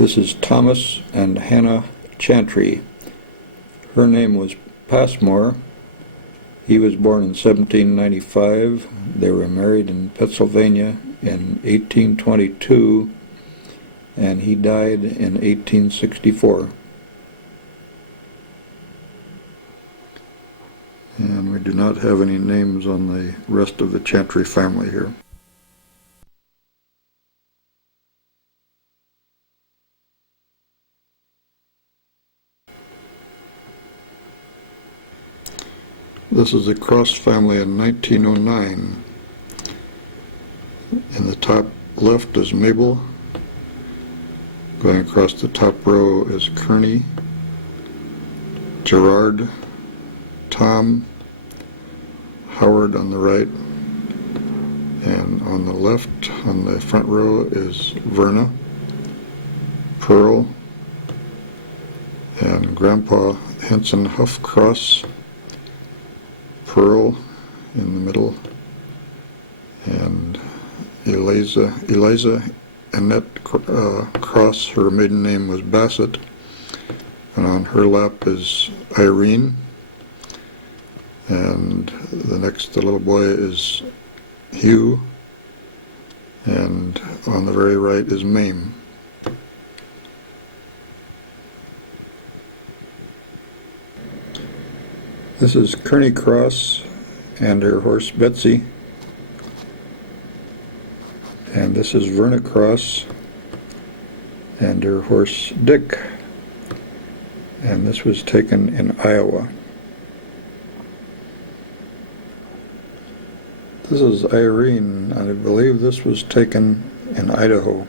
This is Thomas and Hannah Chantry. Her name was Passmore. He was born in 1795. They were married in Pennsylvania in 1822, and he died in 1864. And we do not have any names on the rest of the Chantry family here. This is the Cross family in 1909. In the top left is Mabel. Going across the top row is Kearney, Gerard, Tom, Howard on the right, and on the left, on the front row, is Verna, Pearl, and Grandpa Henson Huff Cross, Pearl in the middle, and Eliza Annette Cross. Her maiden name was Bassett, and on her lap is Irene, and the little boy is Hugh, and on the very right is Mame. This is Kearney Cross and her horse Betsy, and this is Verna Cross and her horse Dick, and this was taken in Iowa. This is Irene, and I believe this was taken in Idaho.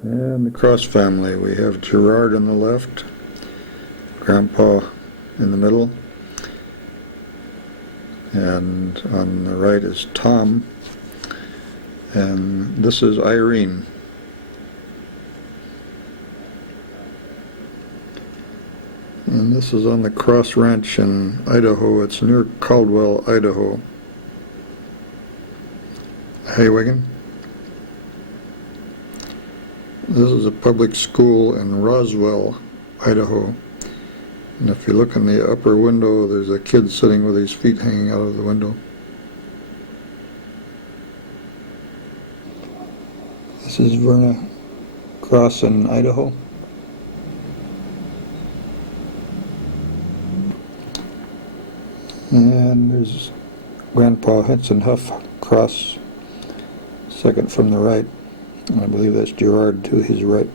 And the Cross family, we have Gerard on the left, Grandpa in the middle, and on the right is Tom, and this is Irene. And this is on the Cross Ranch in Idaho. It's near Caldwell, Idaho. Haywagon. This is a public school in Roswell, Idaho. And if you look in the upper window, there's a kid sitting with his feet hanging out of the window. This is Verna Cross in Idaho. And there's Grandpa Henson Huff Cross, second from the right. I believe that's Gerard to his right.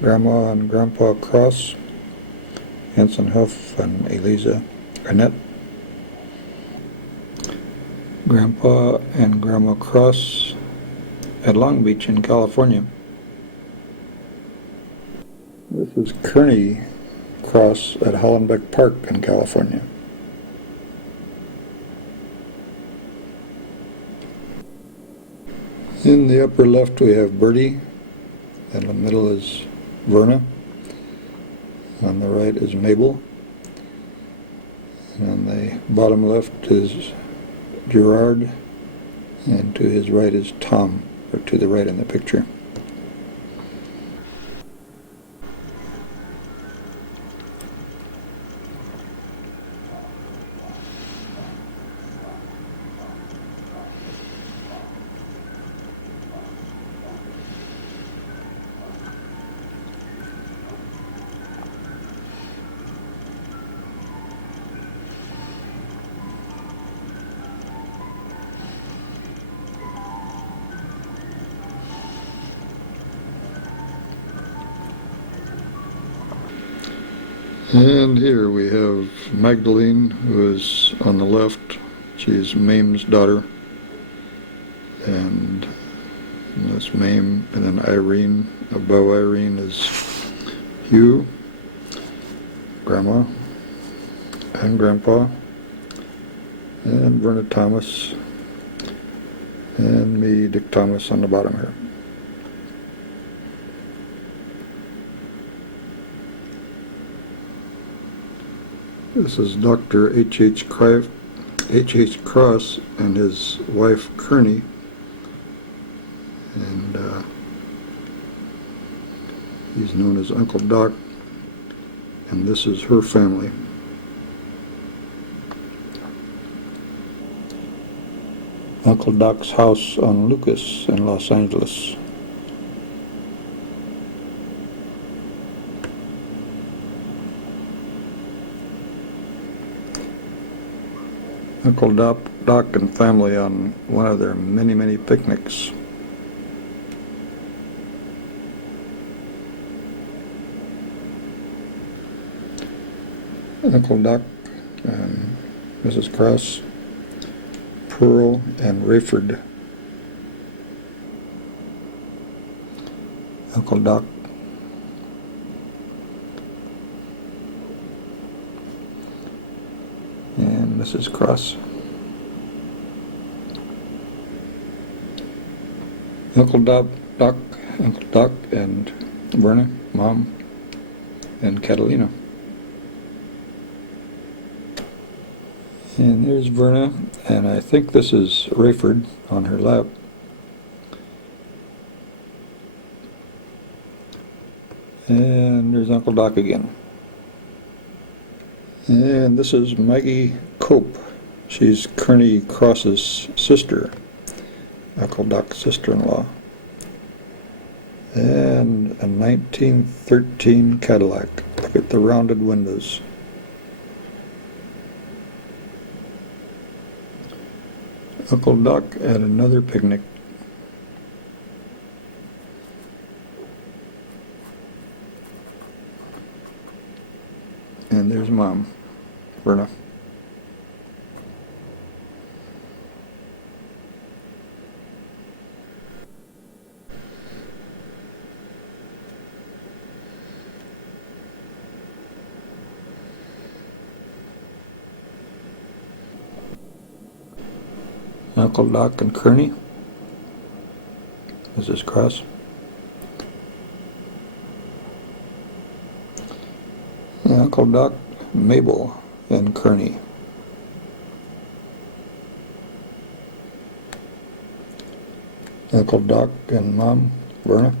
Grandma and Grandpa Cross, Henson Huff and Eliza Annette. Grandpa and Grandma Cross at Long Beach in California. This is Kearney Cross at Hollenbeck Park in California. In the upper left we have Bertie, and in the middle is Verna, on the right is Mabel, and on the bottom left is Gerard, and to his right is Tom, or to the right in the picture. And here we have Magdalene, who is on the left. She's Mame's daughter. And that's Mame. And then Irene. Above Irene is Hugh, Grandma, and Grandpa, and Verna Thomas, and me, Dick Thomas, on the bottom here. This is Dr. H.H. Cross and his wife Kearney, and he's known as Uncle Doc, and this is her family. Uncle Doc's house on Lucas in Los Angeles. Uncle Doc and family on one of their many picnics. Uncle Doc and Mrs. Cross, Pearl and Rayford. Uncle Doc and Mrs. Cross. Uncle Doc and Verna, Mom, and Catalina. And there's Verna, and I think this is Rayford on her lap. And there's Uncle Doc again. And this is Maggie Cope. She's Kearney Cross's sister, Uncle Doc's sister-in-law. And a 1913 Cadillac. Look at the rounded windows. Uncle Doc at another picnic. And there's Mom, Verna. Uncle Doc and Kearney. Mrs. Cross. And Uncle Doc, Mabel, and Kearney. Uncle Doc and Mom, Verna.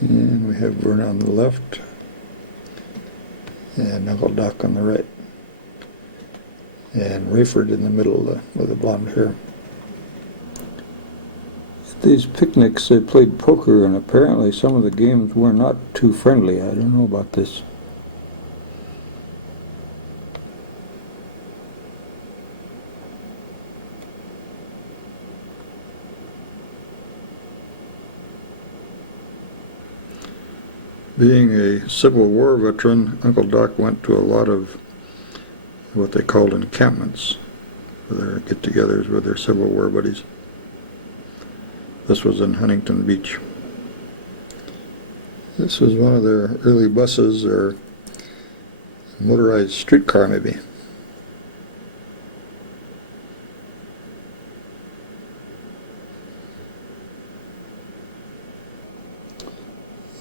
And we have Verna on the left. And Uncle Doc on the right, and Rayford in the middle with the blonde hair. At these picnics they played poker, and apparently some of the games were not too friendly. I don't know about this. Being a Civil War veteran, Uncle Doc went to a lot of what they called encampments, for their get-togethers with their Civil War buddies. This was in Huntington Beach. This was one of their early buses, or motorized streetcar maybe.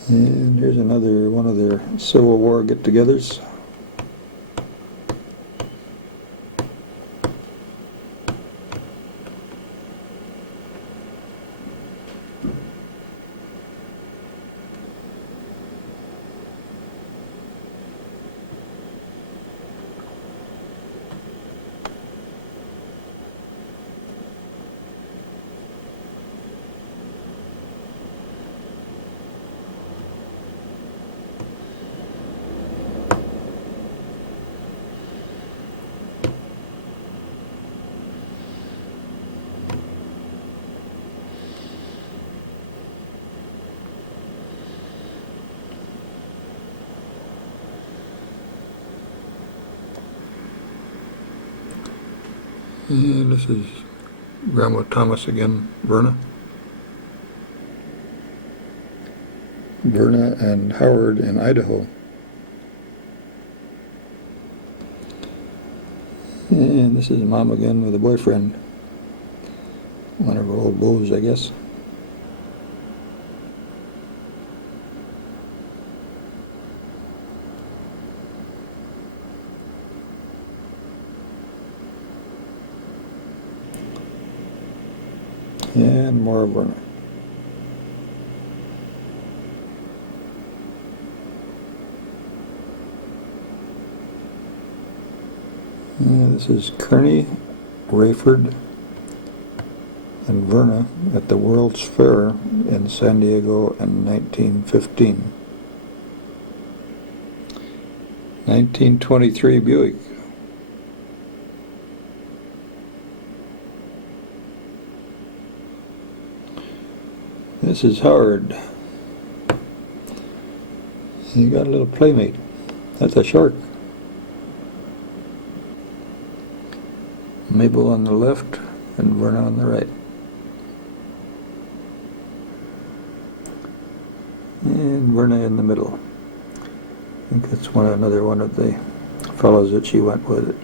And here's another one of their Civil War get-togethers. And this is Grandma Thomas again, Verna. Verna and Howard in Idaho. And this is Mom again with a boyfriend. One of her old beaus, I guess. And more Verna. This is Kearney, Rayford, and Verna at the World's Fair in San Diego in 1915. 1923 Buick. This is Howard. He got a little playmate. That's a shark. Mabel on the left and Verna on the right. And Verna in the middle. I think that's another one of the fellows that she went with.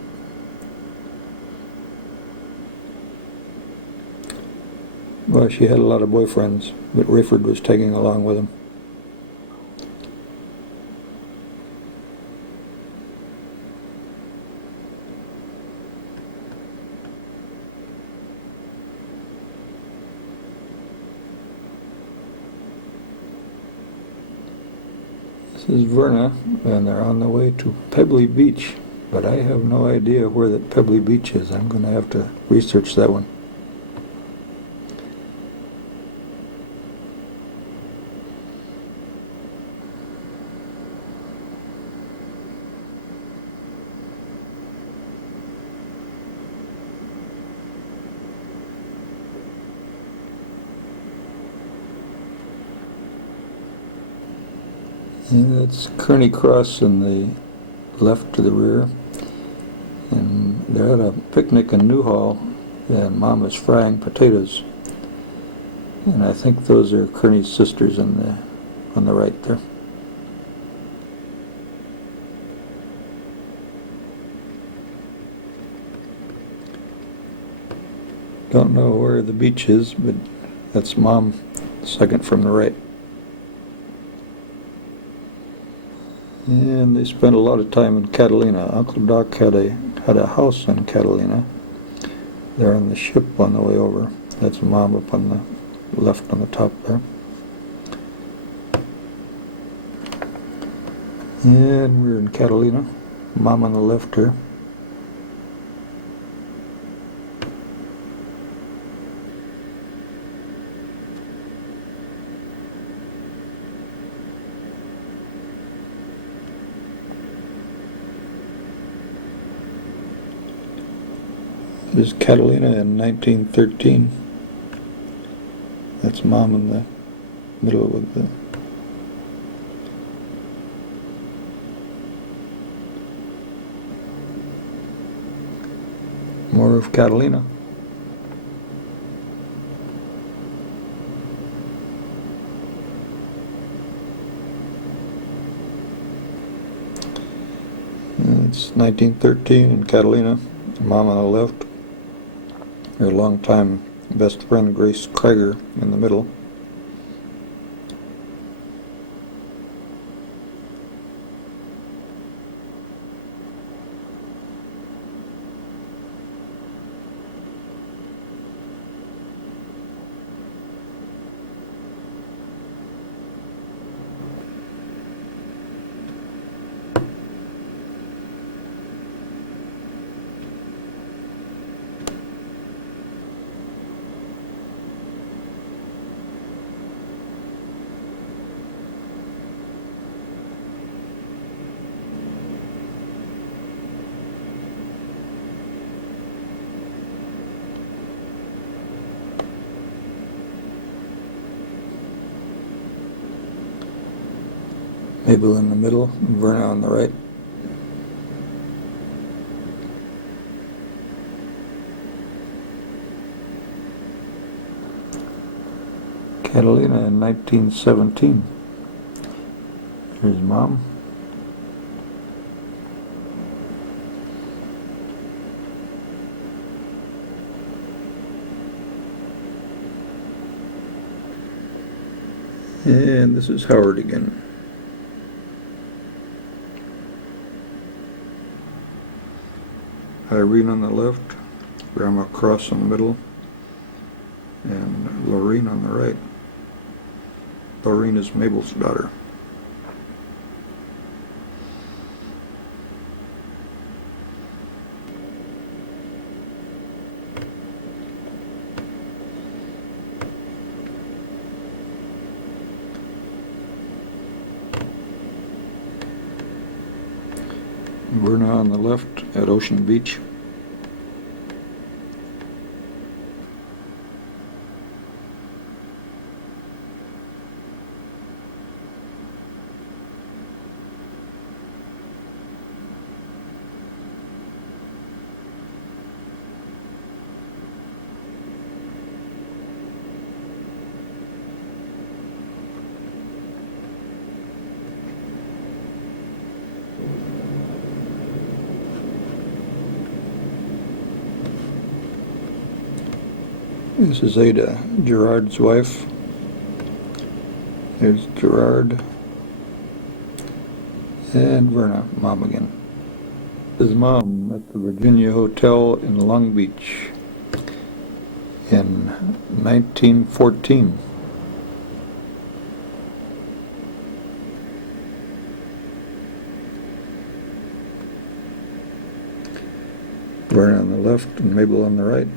Well, she had a lot of boyfriends, but Rayford was tagging along with them. This is Verna, and they're on the way to Pebbly Beach, but I have no idea where that Pebbly Beach is. I'm going to have to research that one. And that's Kearney Cross in the left to the rear. And they're at a picnic in Newhall, and Mom is frying potatoes. And I think those are Kearney's sisters on the right there. Don't know where the beach is, but that's Mom, second from the right. And they spent a lot of time in Catalina. Uncle Doc had a house in Catalina. They're on the ship on the way over. That's Mom up on the left on the top there. And we're in Catalina. Mom on the left here. This is Catalina in 1913. That's Mom in the middle with the more of Catalina. It's 1913 in Catalina. Mom on the left. Her longtime best friend Grace Krieger in the middle. Mabel in the middle, and Verna on the right. Catalina in 1917. Here's Mom. And this is Howard again. Irene on the left, Grandma Cross in the middle, and Lorene on the right. Lorene is Mabel's daughter. Verna on the left at Ocean Beach. This is Ada, Gerard's wife. There's Gerard. And Verna, Mom again. His mom at the Virginia Hotel in Long Beach in 1914. Verna on the left and Mabel on the right.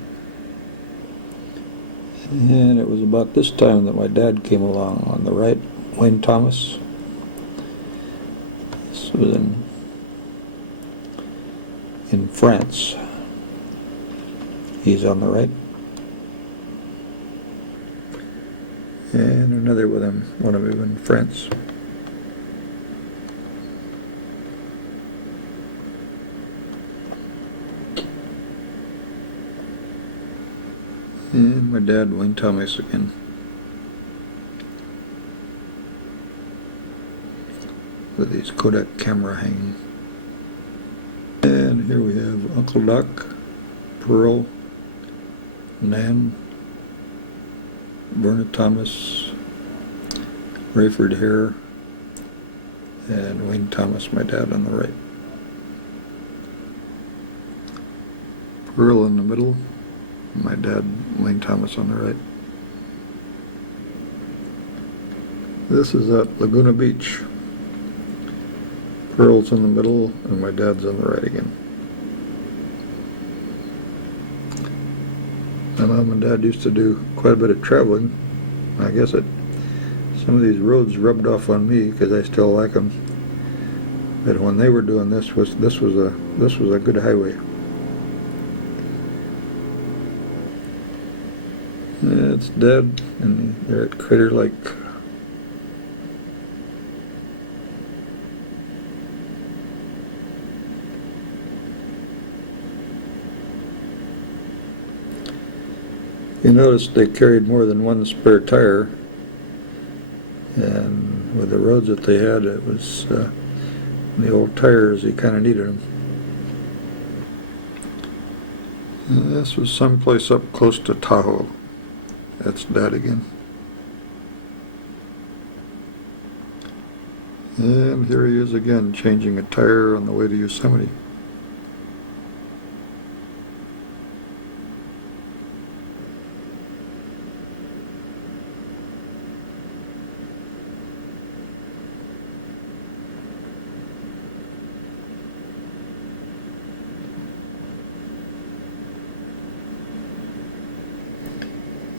And it was about this time that my dad came along on the right, Wayne Thomas. This was in France. He's on the right. And another with him, one of them in France. And my dad, Wayne Thomas again. With his Kodak camera hanging. And here we have Uncle Doc, Pearl, Nan, Verna Thomas, Rayford Hare, and Wayne Thomas, my dad, on the right. Pearl in the middle. My dad, Wayne Thomas, on the right. This is at Laguna Beach. Pearl's in the middle, and my dad's on the right again. My mom and dad used to do quite a bit of traveling. I guess some of these roads rubbed off on me because I still like them. But when they were doing this was a good highway. It's dead, and they're at Crater Lake. You notice they carried more than one spare tire, and with the roads that they had, it was the old tires, you kind of needed them. And this was someplace up close to Tahoe. That's Dad again. And here he is again, changing a tire on the way to Yosemite.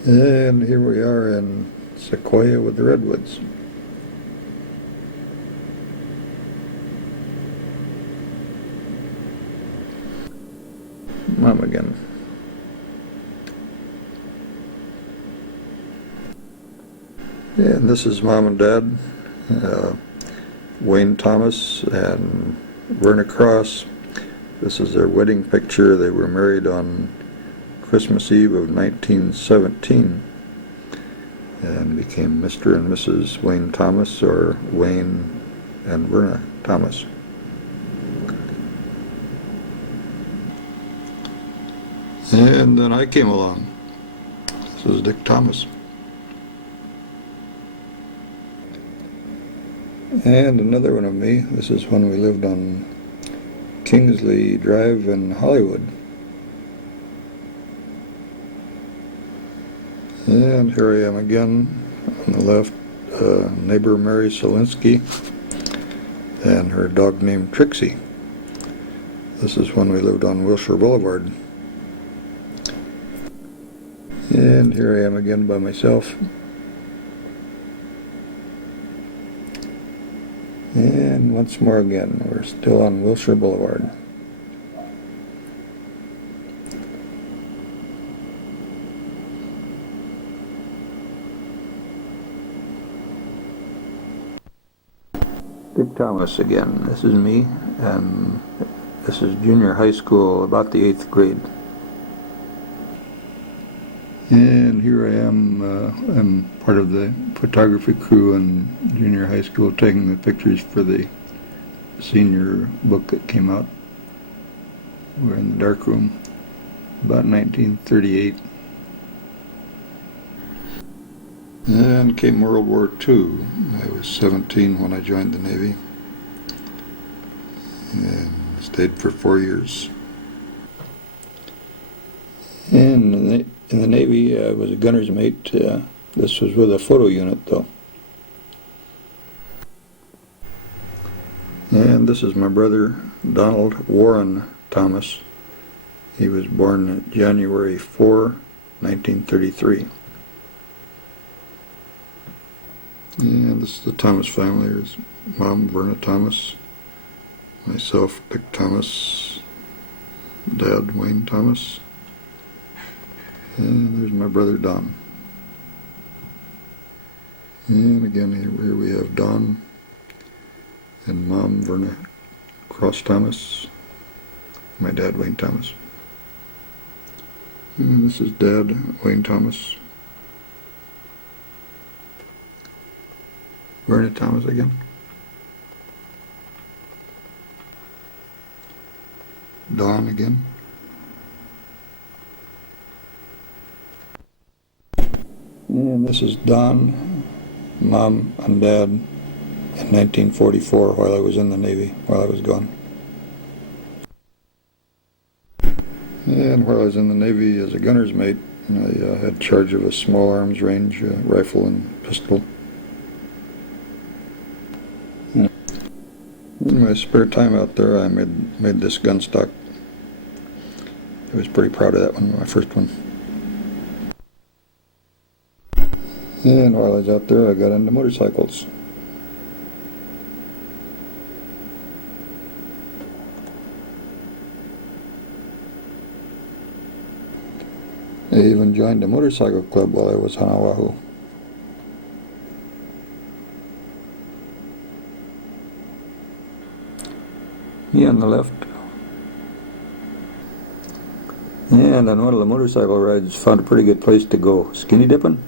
And here we are in Sequoia with the redwoods. Mom again. And this is Mom and Dad, Wayne Thomas and Verna Cross. This is their wedding picture. They were married on Christmas Eve of 1917 and became Mr. and Mrs. Wayne Thomas, or Wayne and Verna Thomas. And then I came along. This is Dick Thomas. And another one of me. This is when we lived on Kingsley Drive in Hollywood. And here I am again on the left, neighbor Mary Solinsky and her dog named Trixie. This is when we lived on Wilshire Boulevard. And here I am again by myself. And once more again, we're still on Wilshire Boulevard. Dick Thomas again. This is me, and this is junior high school, about the 8th grade. And here I am, I'm part of the photography crew in junior high school, taking the pictures for the senior book that came out. We're in the darkroom, about 1938. And came World War II. I was 17 when I joined the Navy and stayed for 4 years. And in the Navy, I was a gunner's mate. This was with a photo unit, though. And this is my brother, Donald Warren Thomas. He was born January 4, 1933. And this is the Thomas family. There's Mom, Verna Thomas, myself, Dick Thomas, Dad, Wayne Thomas, and there's my brother, Don. And again, here we have Don and Mom, Verna Cross Thomas, my dad, Wayne Thomas. And this is Dad, Wayne Thomas. Verna Thomas again. Don again. And this is Don, Mom, and Dad in 1944 while I was in the Navy, while I was gone. And while I was in the Navy as a gunner's mate, I had charge of a small arms range rifle and pistol. In my spare time out there, I made this gun stock. I was pretty proud of that one, my first one. And while I was out there, I got into motorcycles. I even joined a motorcycle club while I was on Oahu. Me on the left. And on one of the motorcycle rides, found a pretty good place to go skinny dipping.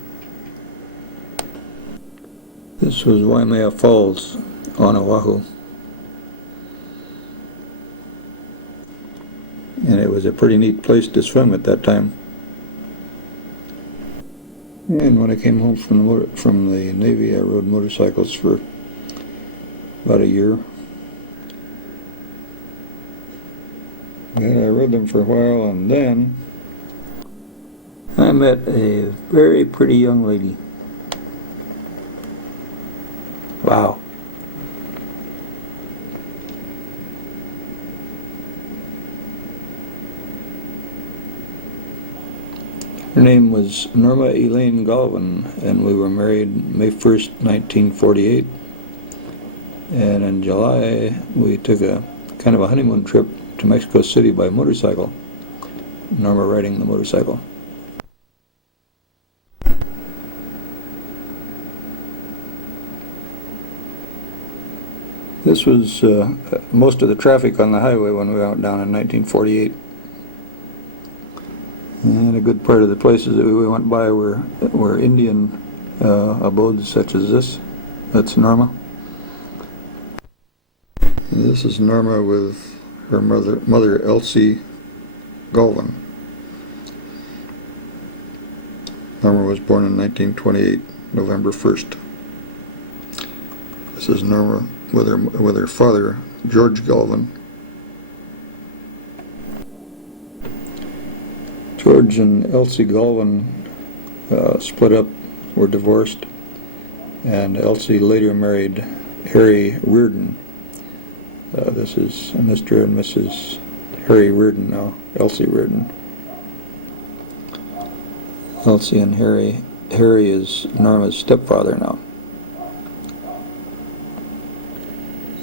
This was Waimea Falls on Oahu. And it was a pretty neat place to swim at that time. And when I came home from the Navy, I rode motorcycles for about a year. And I rode them for a while, and then I met a very pretty young lady. Wow. Her name was Norma Elaine Galvin, and we were married May 1st, 1948. And in July, we took a kind of a honeymoon trip to Mexico City by motorcycle. Norma riding the motorcycle. This was most of the traffic on the highway when we went down in 1948. And a good part of the places that we went by were Indian abodes such as this. That's Norma. And this is Norma with her mother Elsie Galvin. Norma was born in 1928, November 1st. This is Norma with her father, George Galvin. George and Elsie Galvin split up, were divorced, and Elsie later married Harry Reardon. This is Mr. and Mrs. Harry Reardon now, Elsie Reardon. Elsie and Harry. Harry is Norma's stepfather now.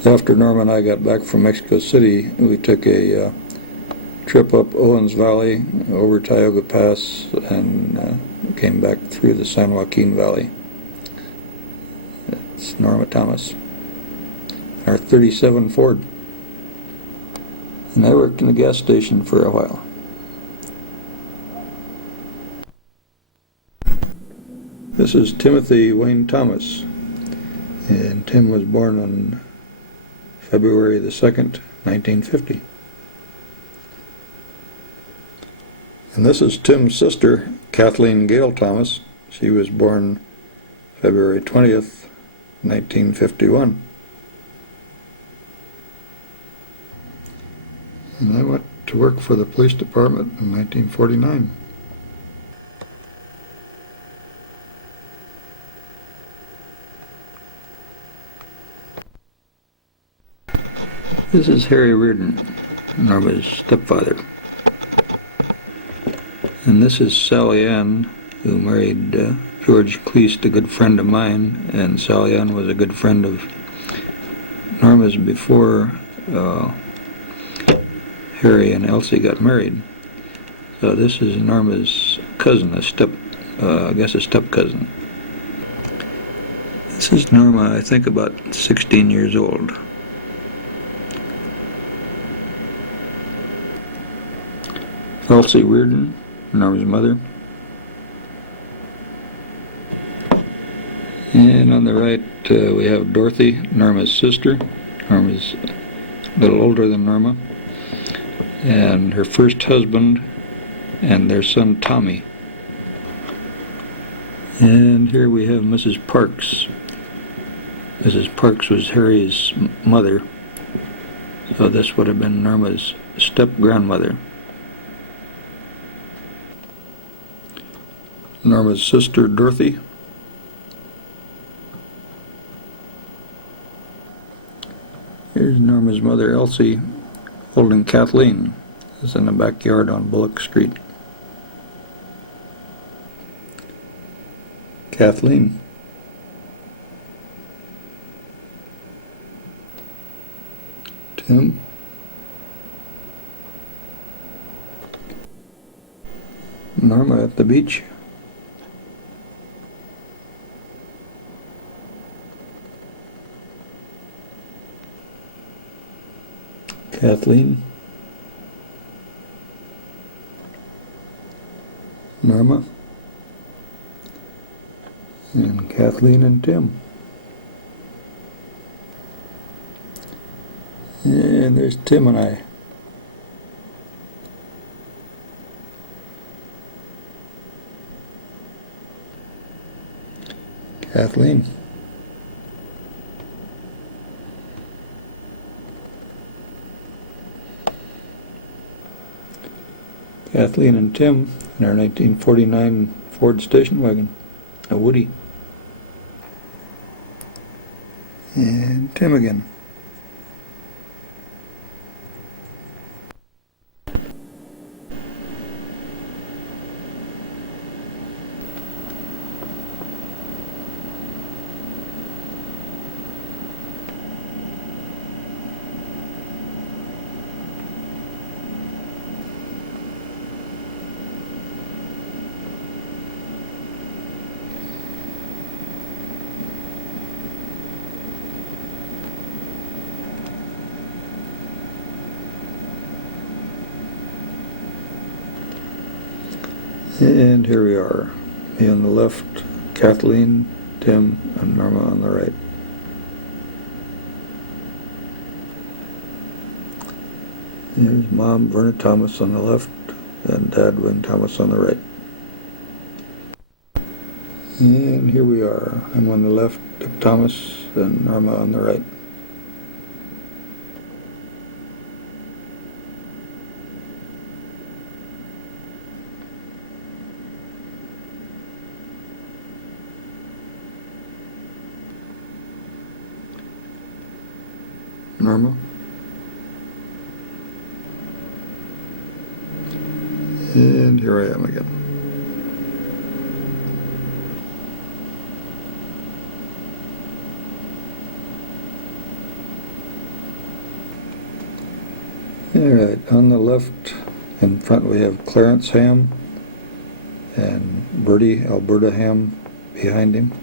After Norma and I got back from Mexico City, we took a trip up Owens Valley, over Tioga Pass, and came back through the San Joaquin Valley. It's Norma Thomas. Our 37 Ford. And I worked in a gas station for a while. This is Timothy Wayne Thomas, and Tim was born on February the 2nd, 1950. And this is Tim's sister, Kathleen Gale Thomas. She was born February 20th, 1951. And I went to work for the police department in 1949. This is Harry Reardon, Norma's stepfather. And this is Sally Ann, who married George Cleese, a good friend of mine, and Sally Ann was a good friend of Norma's before Harry and Elsie got married. So this is Norma's cousin, I guess a step cousin. This is Norma, I think about 16 years old. Elsie Reardon, Norma's mother. And on the right we have Dorothy, Norma's sister. Norma's a little older than Norma. And her first husband and their son Tommy. And here we have Mrs. Parks. Mrs. Parks was Harry's mother, so this would have been Norma's step-grandmother. Norma's sister Dorothy. Here's Norma's mother Elsie holding Kathleen. This is in the backyard on Bullock Street. Kathleen. Tim. Norma at the beach. Kathleen, Norma, and Kathleen and Tim. And there's Tim and I. Kathleen. Kathleen and Tim in our 1949 Ford station wagon, a Woody. And Tim again. And here we are, me on the left, Kathleen, Tim, and Norma on the right. Here's Mom, Verna Thomas on the left, and Dad, Wayne Thomas on the right. And here we are, I'm on the left, Dick Thomas, and Norma on the right. Norma. And here I am again. Alright, on the left in front we have Clarence Ham and Bertie Alberta Ham behind him.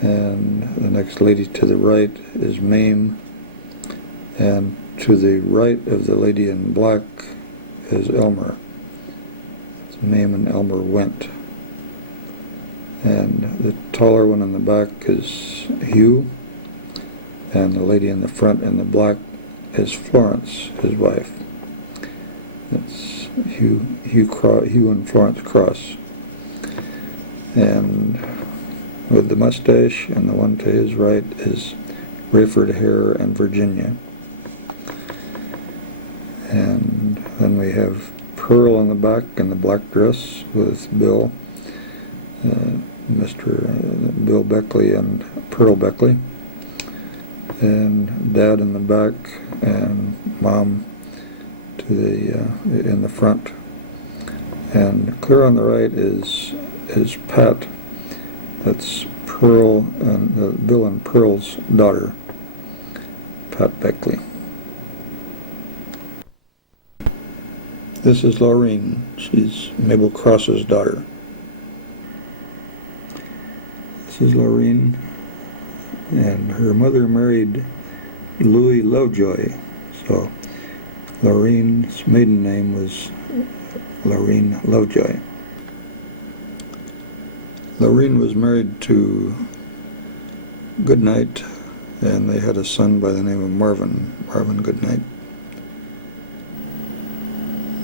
And the next lady to the right is Mame, and to the right of the lady in black is Elmer. It's Mame and Elmer Went. And the taller one in the back is Hugh, and the lady in the front in the black is Florence, his wife. That's Hugh and Florence Cross. And with the mustache, and the one to his right is Rayford Hare and Virginia. And then we have Pearl in the back in the black dress with Bill, Mr. Bill Beckley and Pearl Beckley. And Dad in the back and Mom to the in the front. And clear on the right is Pat. That's Pearl and Bill and Pearl's daughter, Pat Beckley. This is Laureen. She's Mabel Cross's daughter. This is Laureen, and her mother married Louis Lovejoy. So Laureen's maiden name was Laureen Lovejoy. Laureen was married to Goodnight, and they had a son by the name of Marvin Goodnight.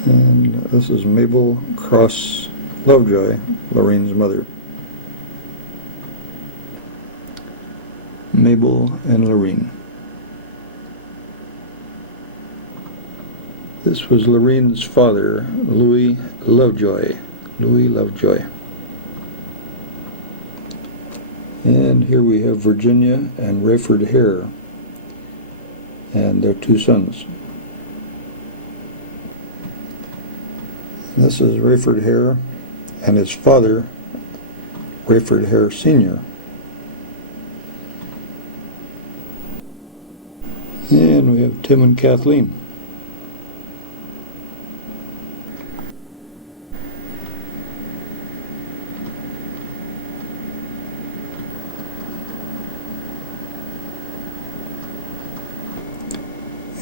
And this is Mabel Cross Lovejoy, Laureen's mother. Mabel and Laureen. This was Laureen's father, Louis Lovejoy. And here we have Virginia and Rayford Hare and their two sons. This is Rayford Hare and his father, Rayford Hare Sr. And we have Tim and Kathleen.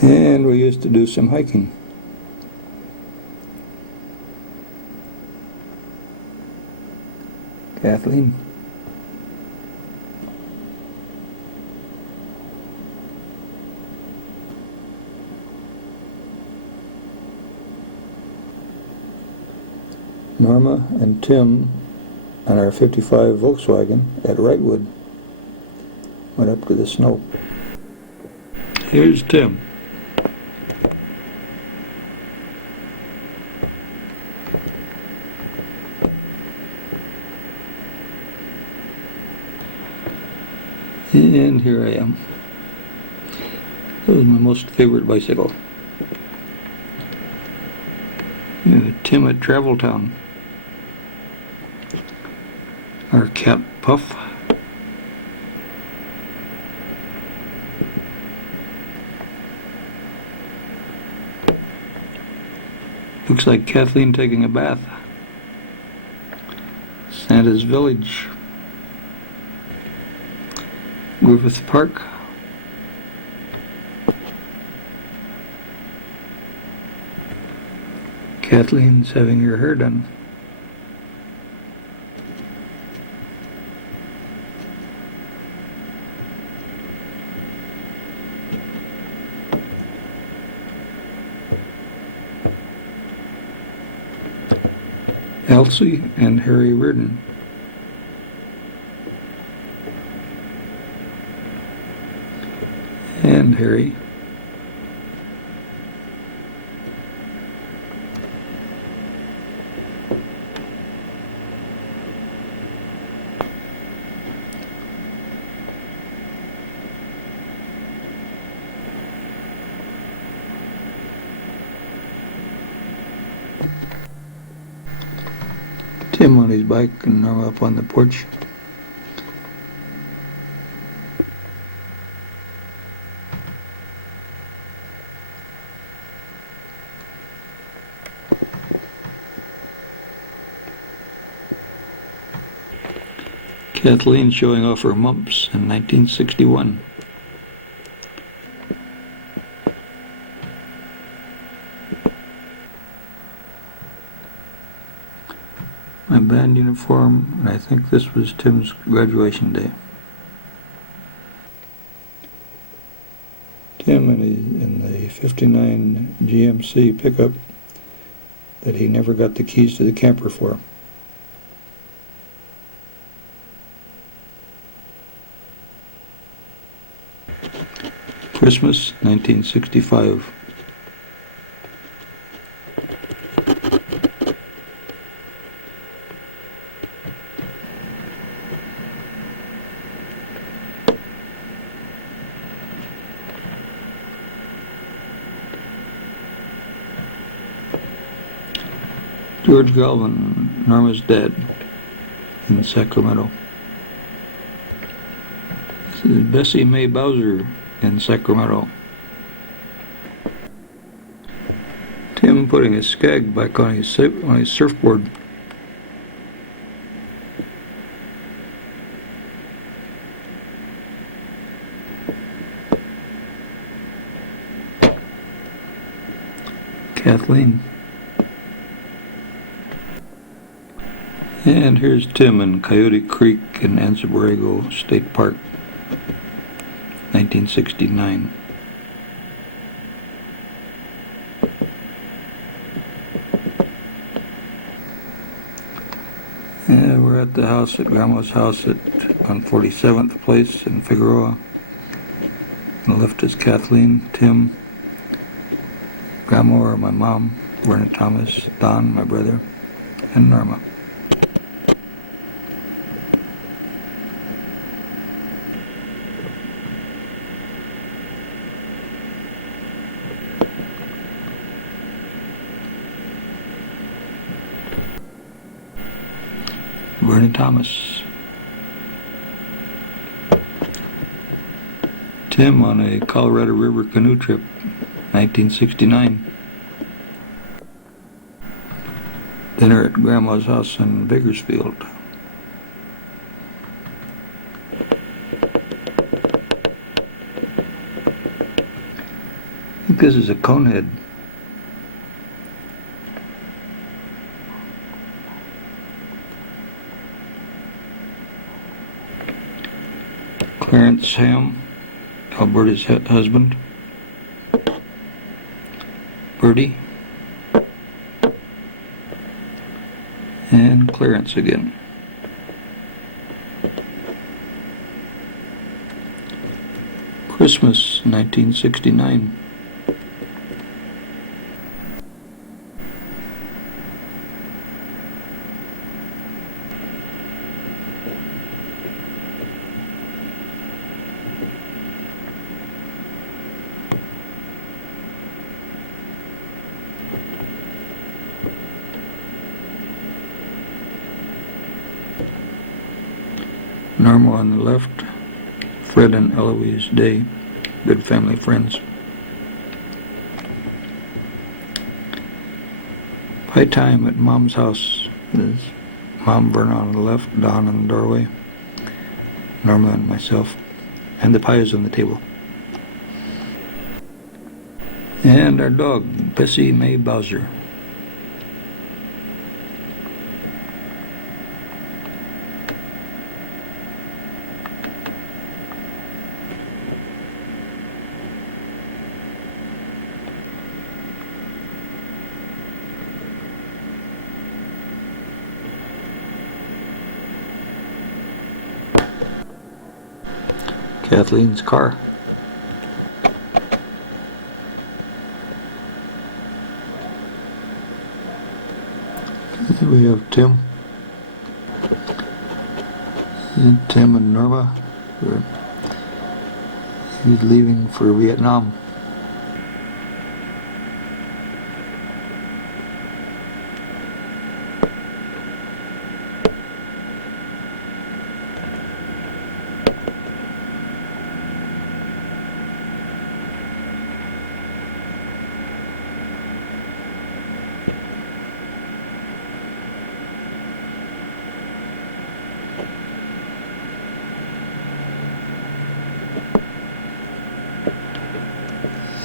And we used to do some hiking. Kathleen. Norma and Tim on our 55 Volkswagen at Wrightwood went up to the snow. Here's Tim. And here I am. This is my most favorite bicycle. Tim at Travel Town. Our cat Puff. Looks like Kathleen taking a bath. Santa's Village. Griffith Park. Kathleen's having her hair done. Elsie and Harry Reardon. And Harry. Tim on his bike and Norma up on the porch. Kathleen showing off her mumps in 1961. My band uniform, and I think this was Tim's graduation day. Tim in the 59 GMC pickup that he never got the keys to the camper for. Christmas, 1965. George Galvin, Norma's dad, in Sacramento. This is Bessie Mae Bowser in Sacramento. Tim putting his skag back on his surfboard. Kathleen. And here's Tim in Coyote Creek in Anza Borrego State Park, 1969. And we're at the house, at Grandma's house on 47th Place in Figueroa. On the left is Kathleen, Tim, Grandma or my mom, Werner Thomas, Don, my brother, and Norma. Vernon Thomas. Tim on a Colorado River canoe trip, 1969. Dinner at Grandma's house in Bakersfield. I think this is a conehead. Clarence Ham, Alberta's husband. Bertie. And Clarence again. Christmas, 1969. Norma on the left, Fred and Eloise Day, good family friends. Pie time at Mom's house. There's Mom, Verna on the left, Don in the doorway, Norma and myself, and the pie is on the table. And our dog, Bessie Mae Bowser. Kathleen's car. Here we have Tim. And Tim and Norma. He's leaving for Vietnam.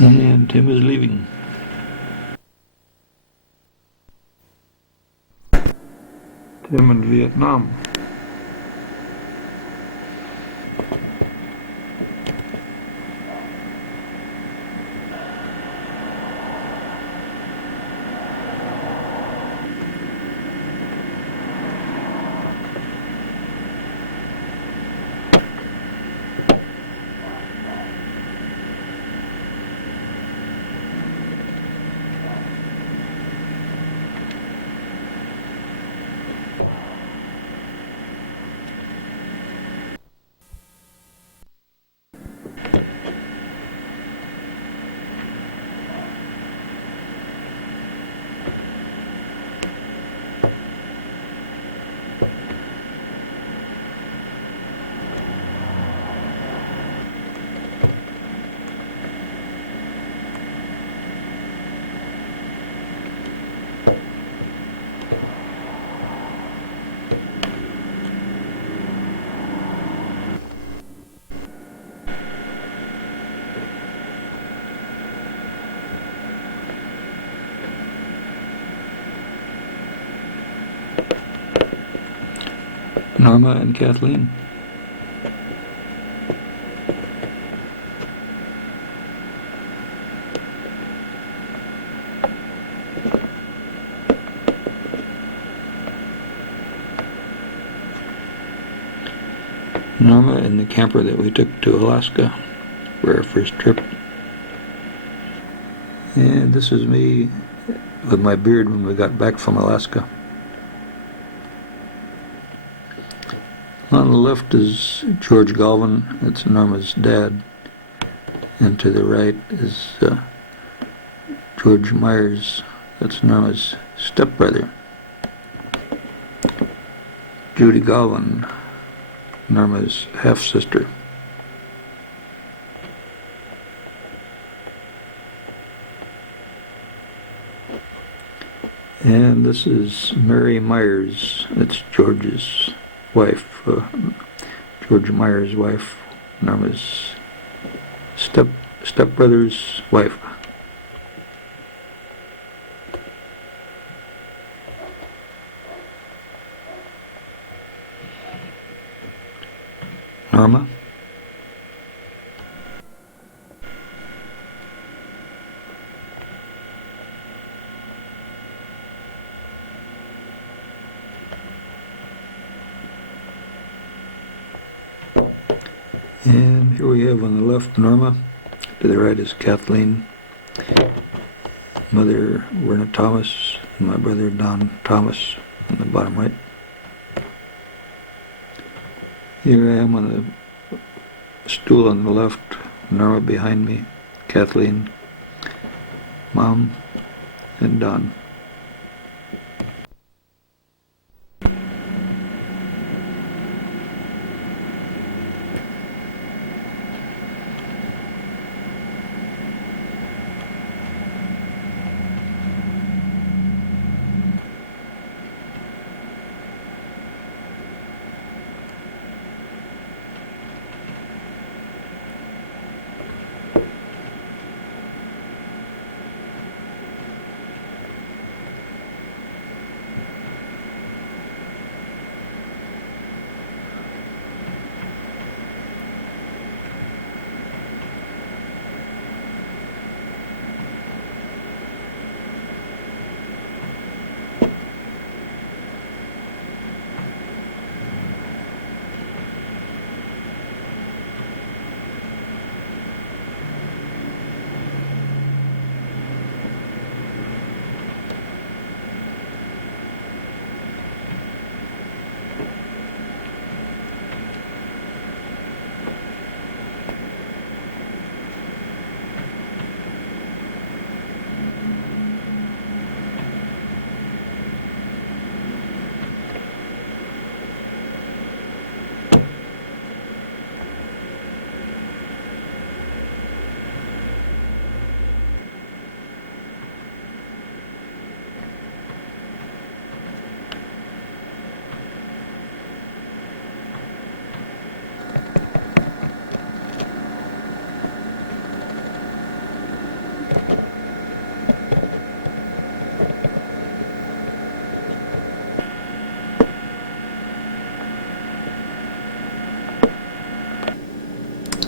And Tim is leaving. Tim in Vietnam. Norma and Kathleen. Norma in the camper that we took to Alaska for our first trip. And this is me with my beard when we got back from Alaska. On the left is George Galvin, that's Norma's dad. And to the right is George Myers, that's Norma's stepbrother. Judy Galvin, Norma's half-sister. And this is Mary Myers, that's George's wife, George Myers' wife, Norma's stepbrother's wife. Norma. And here we have on the left Norma, to the right is Kathleen, mother Werner Thomas, and my brother Don Thomas on the bottom right. Here I am on the stool on the left, Norma behind me, Kathleen, Mom, and Don.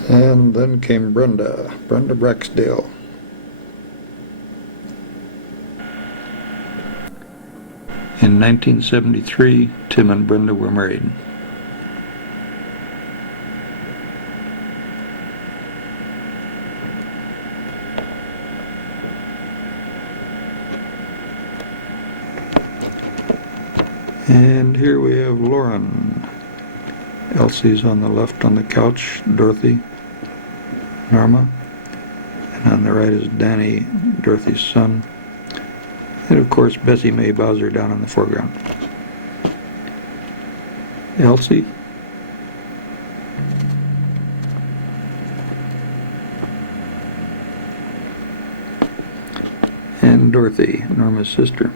And then came Brenda Braxdale. In 1973, Tim and Brenda were married. And here we have Lauren. Elsie's on the left on the couch, Dorothy, Norma, and on the right is Danny, Dorothy's son, and of course Bessie Mae Bowser down in the foreground. Elsie, and Dorothy, Norma's sister.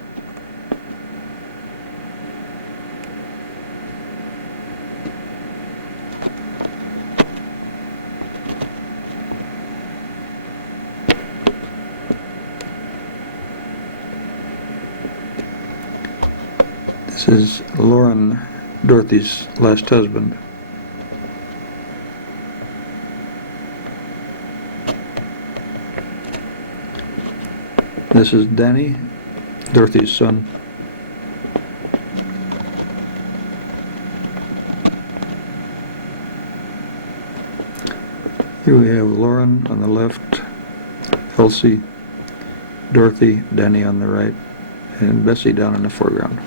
This is Lauren, Dorothy's last husband. This is Danny, Dorothy's son. Here we have Lauren on the left, Elsie, Dorothy, Danny on the right, and Bessie down in the foreground.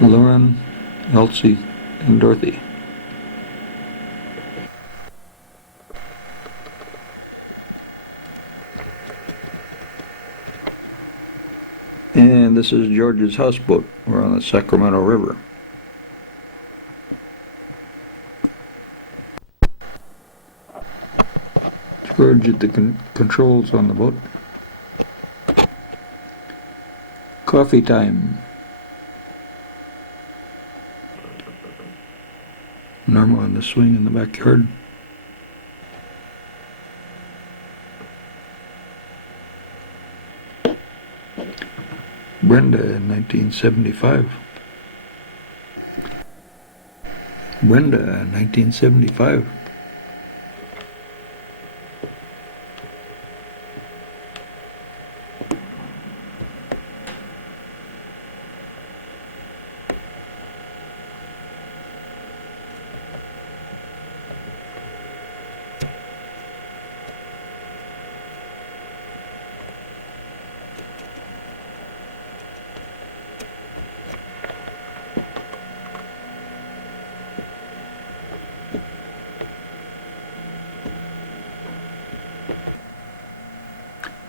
Lauren, Elsie, and Dorothy. And this is George's houseboat. We're on the Sacramento River. George at the controls on the boat. Coffee time. Norma on the swing in the backyard. Brenda in 1975. Brenda in 1975.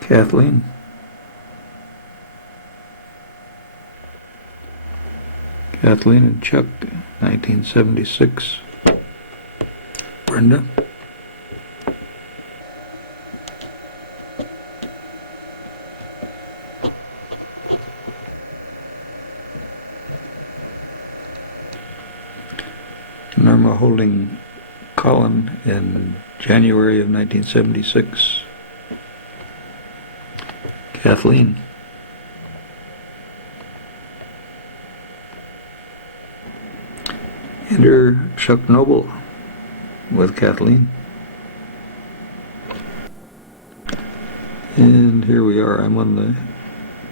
Kathleen. Kathleen and Chuck, 1976. Brenda. Norma holding Colin in January of 1976. Kathleen. Enter Chuck Noble with Kathleen. And here we are. I'm on the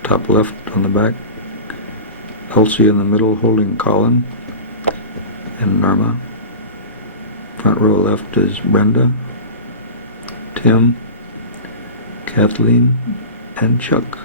top left on the back. Elsie in the middle holding Colin and Norma. Front row left is Brenda, Tim, Kathleen, and Chuck.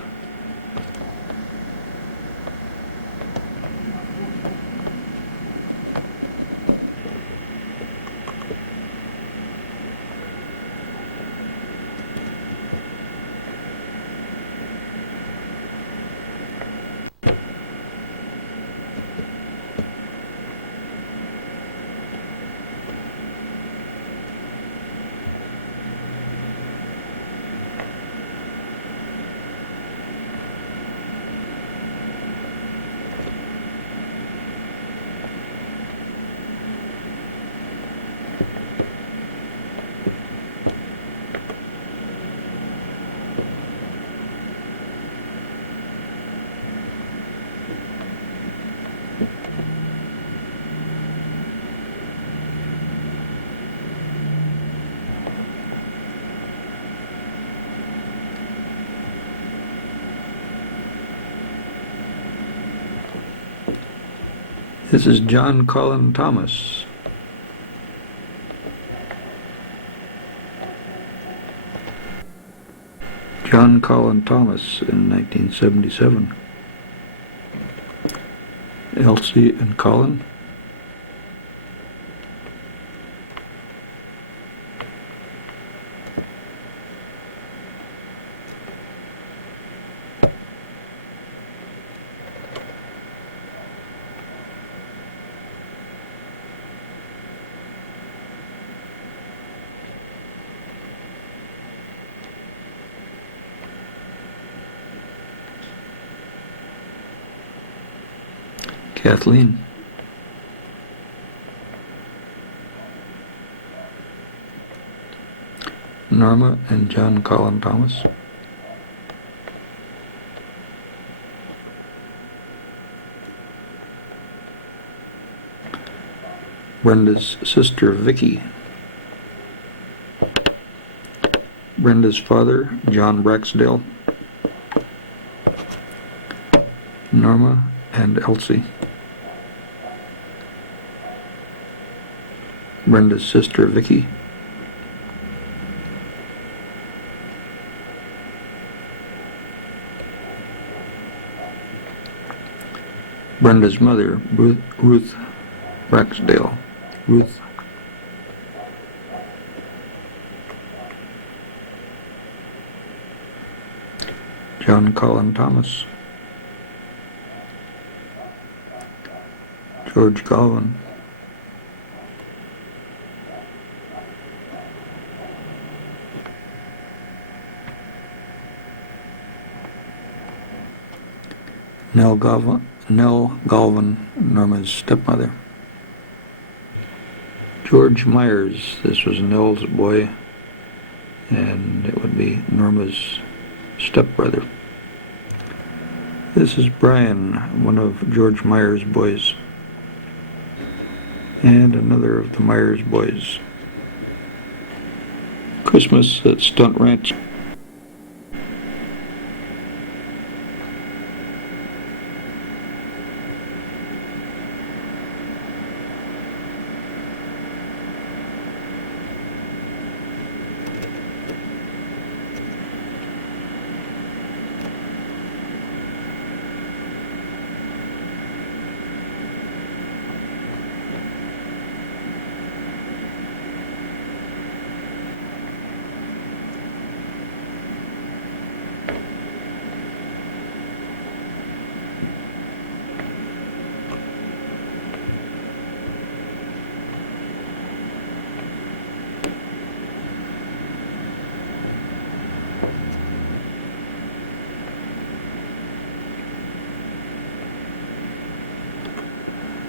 This is John Colin Thomas. John Colin Thomas in 1977. Elsie and Colin. Kathleen. Norma and John Colin Thomas. Brenda's sister Vicky. Brenda's father John Braxdale. Norma and Elsie. Brenda's sister Vicky. Brenda's mother Ruth Braxdale. Ruth. John Colin Thomas. George Galvin. Nell Galvin, Norma's stepmother. George Myers, this was Nell's boy, and it would be Norma's stepbrother. This is Brian, one of George Myers' boys, and another of the Myers boys. Christmas at Stunt Ranch.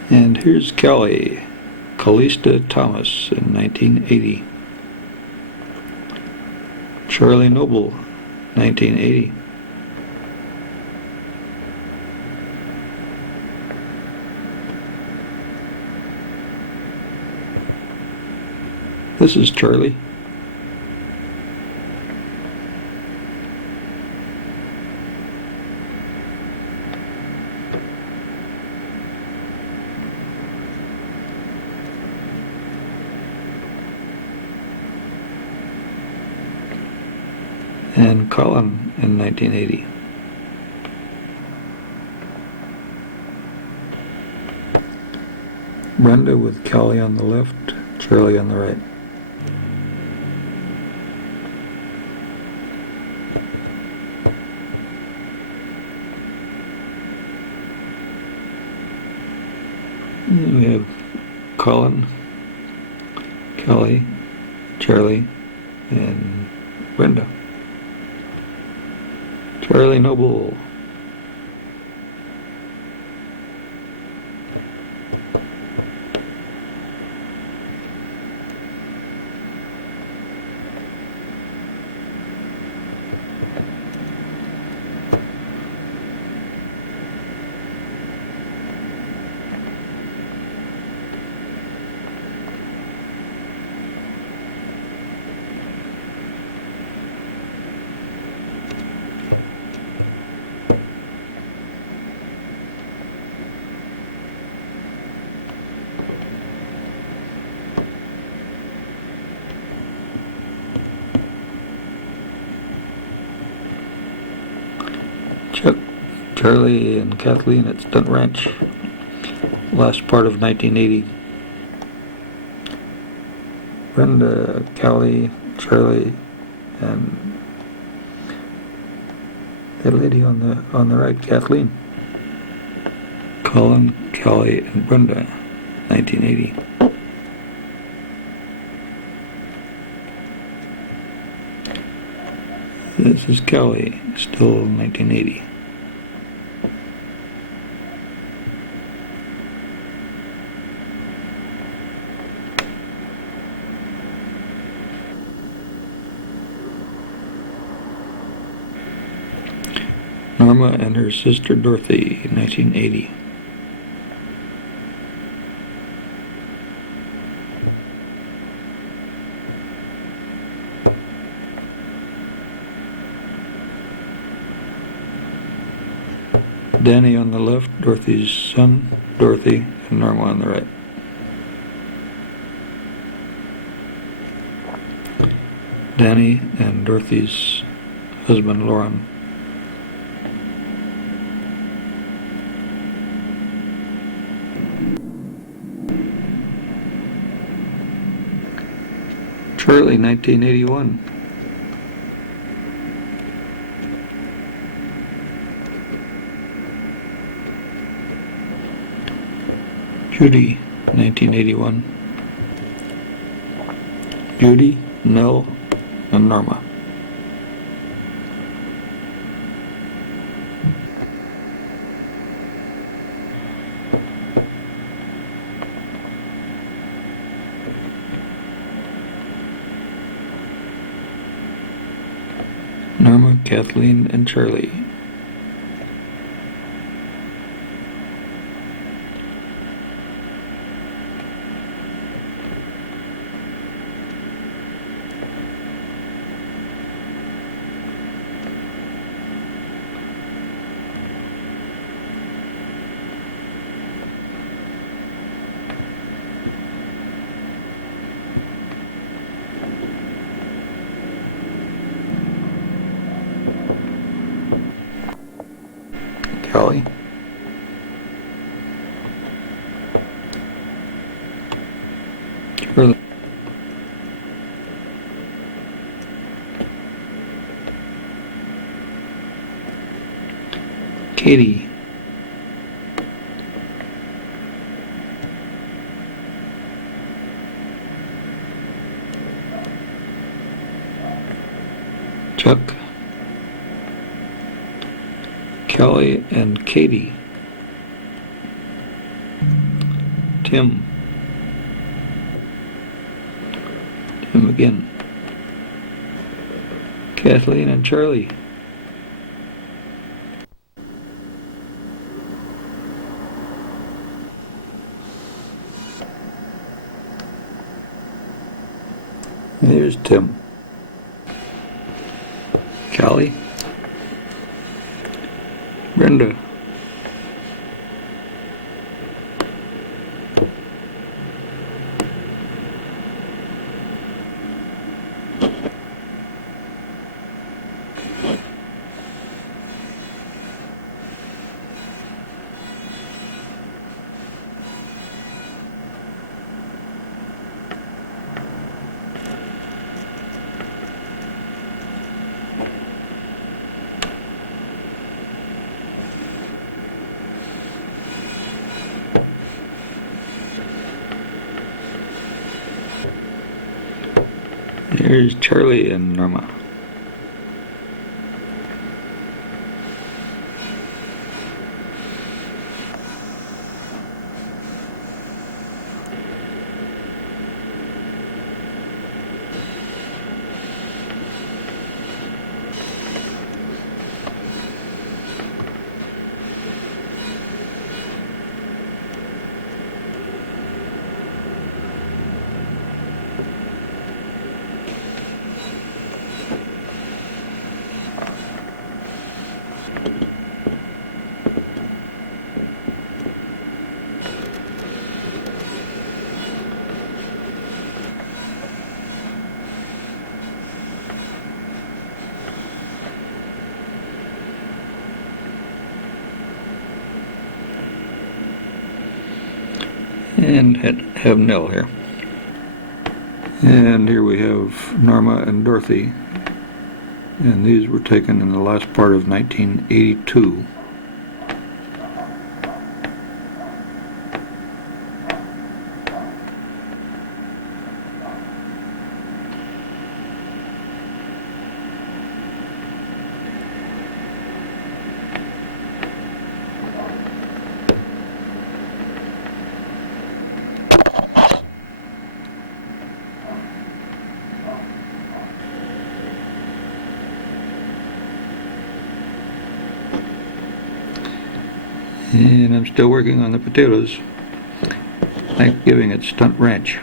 And here's Kelly, Callista Thomas in 1980. Charlie Noble, 1980. This is Charlie. And Colin in 1980. Brenda with Kelly on the left, Charlie on the right. And we have Colin, Kelly, Charlie, and Brenda. Charlie Noble. Charlie and Kathleen at Stunt Ranch, last part of 1980. Brenda, Callie, Charlie, and that lady on the right, Kathleen. Colin, Callie, and Brenda, 1980. This is Callie, still 1980. Norma and her sister Dorothy, 1980. Danny on the left, Dorothy's son, Dorothy, and Norma on the right. Danny and Dorothy's husband, Lauren. Charlie, 1981. Judy, 1981. Judy, Nell, and Norma. Norma, Kathleen, and Charlie. Callie. Charlie. Katie. Chuck. Kelly and Katie. Tim. Tim again. Kathleen and Charlie. Here's Tim. Callie. Brenda. Here's Charlie and Norma. and have Nell here. And here we have Norma and Dorothy, and these were taken in the last part of 1982. And I'm still working on the potatoes. Thanksgiving at Stunt Ranch.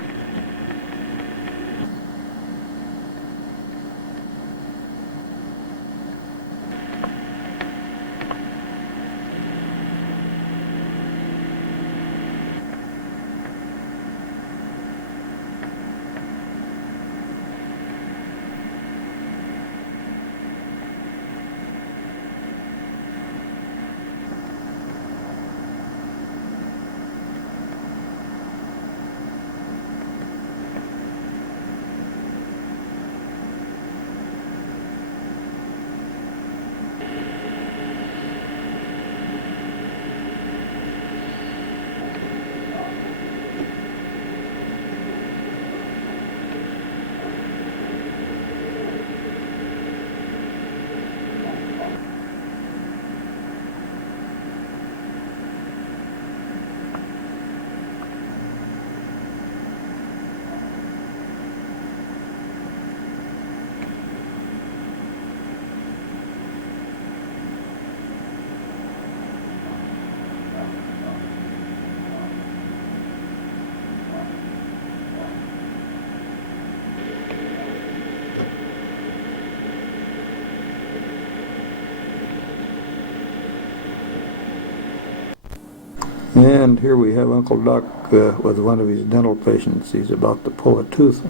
And here we have Uncle Doc with one of his dental patients. He's about to pull a tooth.